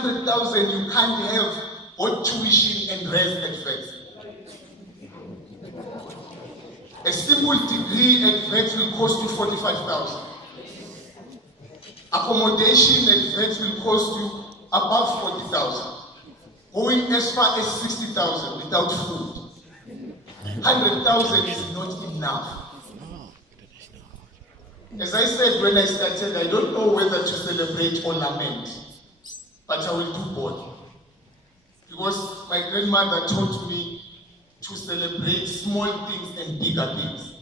100,000, you can't have both tuition and rent at VET. A simple degree at VET will cost you 45,000. Accommodation at VET will cost you above 40,000. Going as far as 60,000 without food. 100,000 is not enough. As I said when I started, I don't know whether to celebrate or lament, but I will do both. Because my grandmother taught me to celebrate small things and bigger things.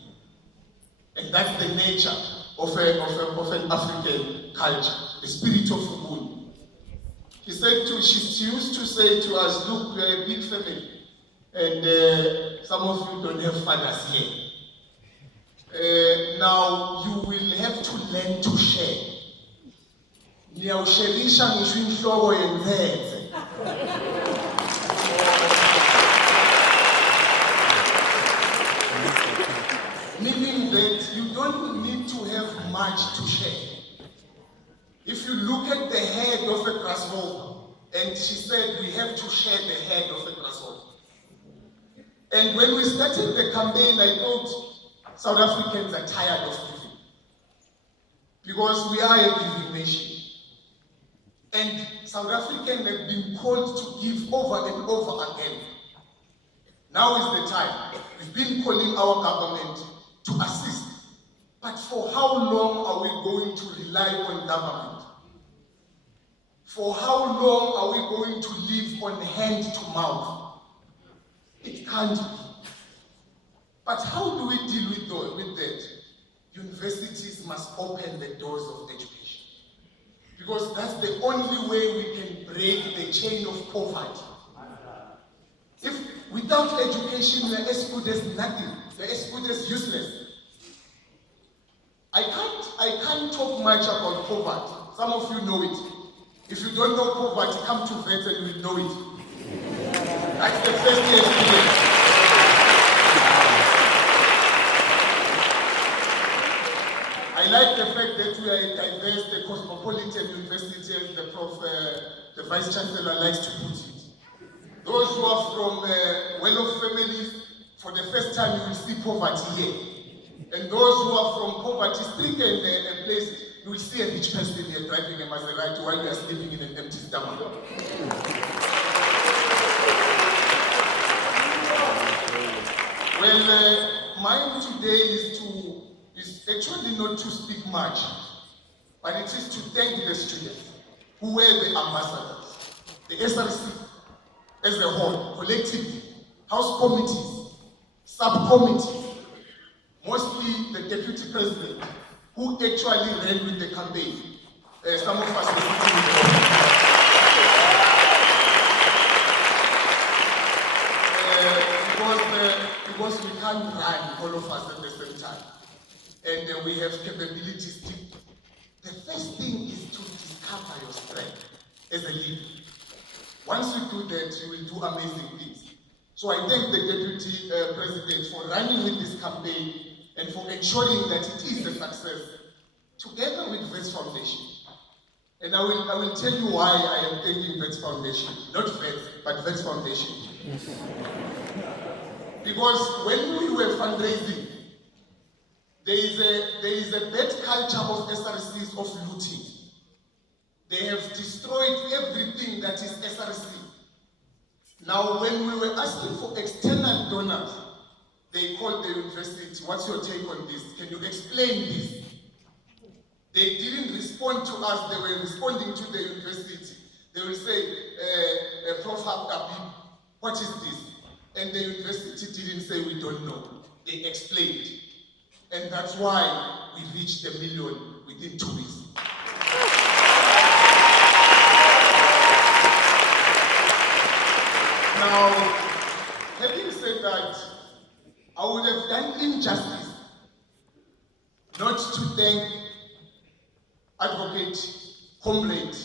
And that's the nature of an African culture, the spirit of Ubuntu. She used to say to us, look, we are a big family, and some of you don't have fathers here. Now you will have to learn to share. Niyawusherisha ngisho inhloko yendzetse. Meaning that you don't need to have much to share. If you look at the head of a grasshopper, and she said we have to share the head of a grasshopper. And when we started the campaign, I thought South Africans are tired of giving. Because we are a giving nation. And South Africans have been called to give over and over again. Now is the time. We've been calling our government to assist. But for how long are we going to rely on government? For how long are we going to live on hand to mouth? It can't be. But how do we deal with that? Universities must open the doors of education. Because that's the only way we can break the chain of poverty. If without education, we are as good as nothing. We are as good as useless. I can't talk much about poverty. Some of you know it. If you don't know poverty, come to VET and you will know it. That's the first year experience. I like the fact that we are a diverse, the cosmopolitan university, as the Vice Chancellor likes to put it. Those who are from well-off families, for the first time you will see poverty here. And those who are from poverty-stricken places, you will see a rich person here driving a Maserati while you are sleeping in an empty stomach. Well, mine today is actually not to speak much, but it is to thank the students who were the ambassadors, the SRC as a whole, collectively, house committees, subcommittees, mostly the deputy president, who actually ran with the campaign. Some of us were sitting because we can't run all of us at the same time. And we have capabilities. The first thing is to discover your strength as a leader. Once you do that, you will do amazing things. So I thank the Deputy President for running with this campaign and for ensuring that it is a success, together with VET Foundation. And I will tell you why I am thanking VET Foundation. Not VET, but VET Foundation. Because when we were fundraising, there is a bad culture of SRCs of looting. They have destroyed everything that is SRC. Now, when we were asking for external donors, they called the university, what's your take on this? Can you explain this? They didn't respond to us, they were responding to the university. They will say, Prof. Abib, what is this? And the university didn't say, we don't know. They explained. And that's why we reached $1 million within 2 weeks. Now, having said that, I would have done injustice not to thank Advocate Comrade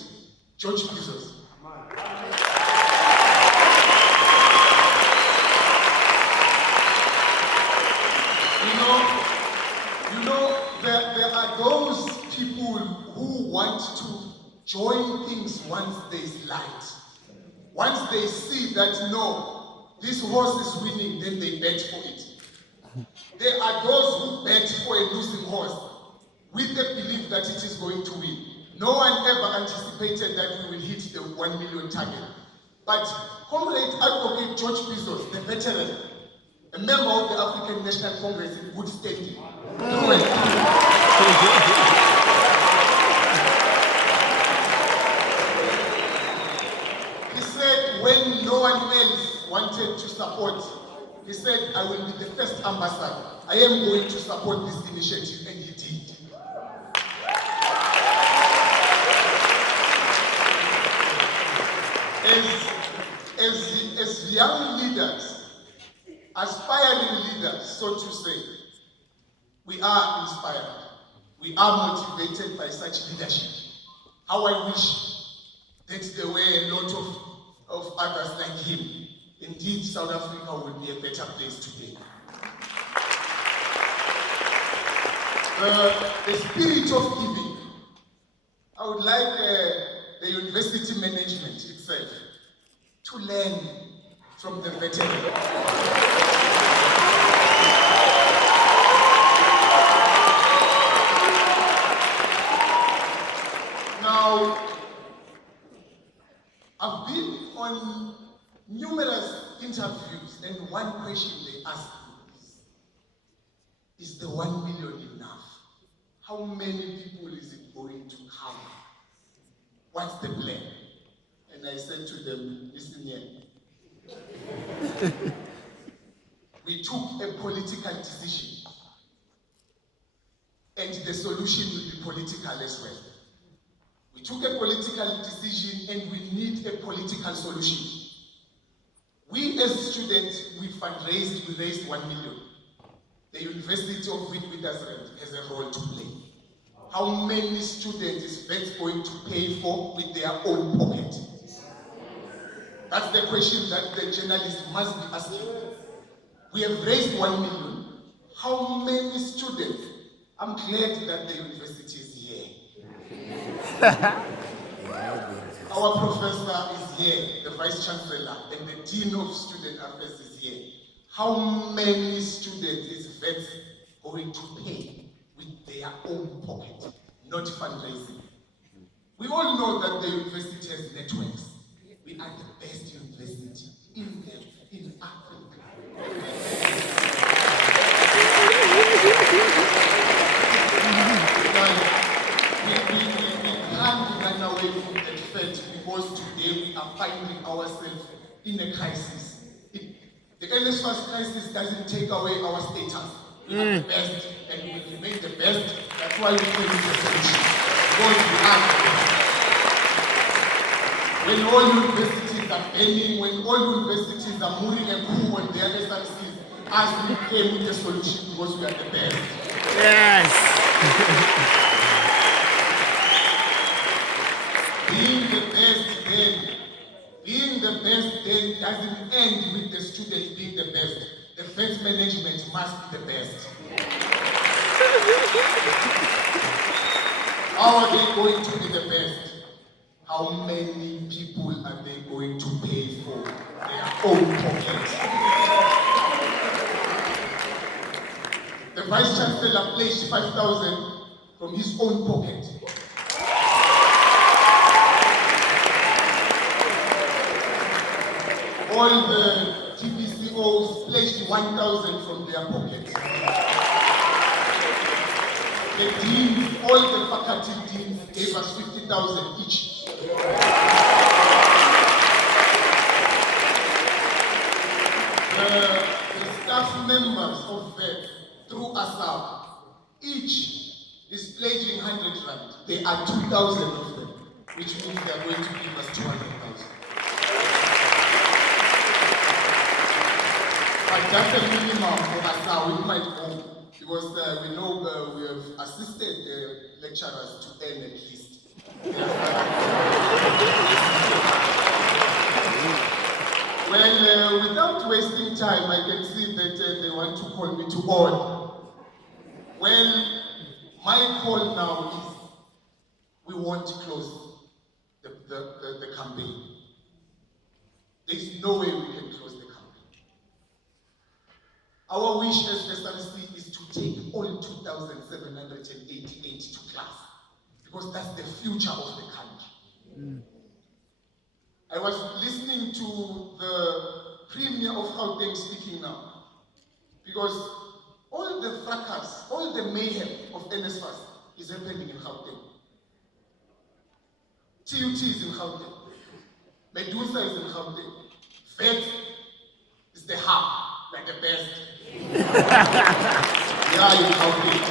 George Bezos. You know, there are those people who want to join things once there is light. Once they see that, no, this horse is winning, then they bet for it. There are those who bet for a losing horse with the belief that it is going to win. No one ever anticipated that we will hit the 1 million target. But Comrade Advocate George Bezos, the veteran, a member of the African National Congress in good standing, through and through, he said when no one else wanted to support, he said, I will be the first ambassador. I am going to support this initiative, and he did. As young leaders, aspiring leaders, so to say, we are inspired. We are motivated by such leadership. How I wish that there were a lot of others like him. Indeed, South Africa would be a better place today. The spirit of giving. I would like the university management itself to learn from the veteran. Now, I've been on numerous interviews, and one question they ask me is the 1 million enough? How many people is it going to cover? What's the plan? And I said to them, listen here. We took a political decision, and the solution will be political as well. We took a political decision, and we need a political solution. We as students, we fundraised, we raised 1 million. The University of Witwatersrand has a role to play. How many students is VET going to pay for with their own pocket? That's the question that the journalist must be asking. We have raised 1 million. How many students? I'm glad that the university is here. Our professor is here, the vice chancellor, and the dean of student affairs is here. How many students is VET going to pay with their own pocket, not fundraising? We all know that the university has networks. We are the best university in Africa. We can't run away from that fact because today we are finding ourselves in a crisis. The NSFAS crisis doesn't take away our status. We are the best and we will remain the best. That's why we say it's a solution. Because we are the best. When all universities are bending, when all universities are moving and cool on their SRCs, as we came with the solution because we are the best. Yes. Being the best then doesn't end with the students being the best. The VET management must be the best. How are they going to be the best? How many people are they going to pay for their own pockets? The Vice Chancellor pledged 5,000 from his own pocket. All the TPCOs pledged 1,000 from their pockets. The deans, all the faculty deans gave us 50,000 each. The staff members of VET, through ASAP, each is pledging 100 rand. There are 2,000 of them, which means they are going to give us 200,000. But just a minimum for ASAP, we might go, because we know we have assisted the lecturers to earn at least. Well, without wasting time, I can see that they want to call me to order. Well, my call now is, we won't close the campaign. There is no way we can close the campaign. Our wish as SRC is to take all 2,788 to class, because that's the future of the country. I was listening to the Premier of Gauteng speaking now, because all the fracas, all the mayhem of NSFAS is happening in Gauteng. TUT is in Gauteng. Medusa is in Gauteng. Vet is the hub, like the best. We are in Gauteng.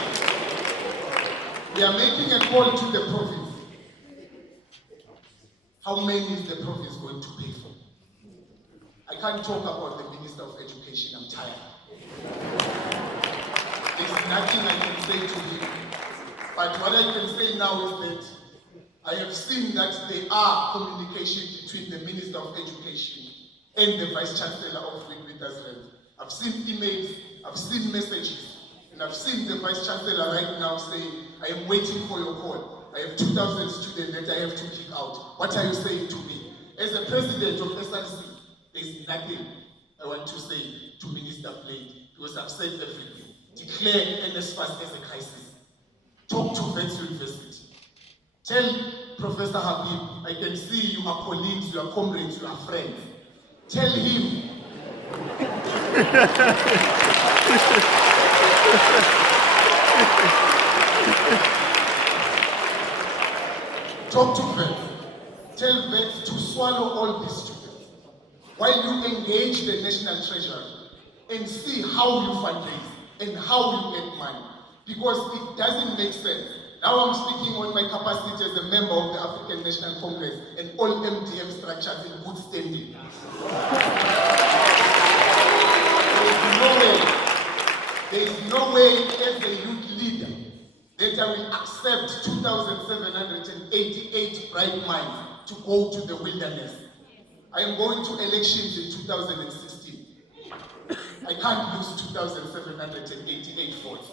We are making a call to the province. How many is the province going to pay for? I can't talk about the Minister of Education, I'm tired. There's nothing I can say to him. But what I can say now is that I have seen that there are communication between the Minister of Education and the Vice Chancellor of Witwatersrand. I've seen emails, I've seen messages, and I've seen the Vice Chancellor right now saying, I am waiting for your call. I have 2,000 students that I have to kick out. What are you saying to me? As the president of SRC, there's nothing I want to say to Minister Blade, because I've said everything. Declare NSFAS as a crisis. Talk to Wits University. Tell Professor Habib, I can see you are colleagues, you are comrades, you are friends. Tell him. Talk to Wits. Tell Wits to swallow all these students while you engage the National Treasury and see how you fundraise and how you get money. Because it doesn't make sense. Now I'm speaking on my capacity as a member of the African National Congress and all MDM structures in good standing. There is no way as a youth leader that I will accept 2,788 bright minds to go to the wilderness. I am going to elections in 2016. I can't lose 2,788 votes.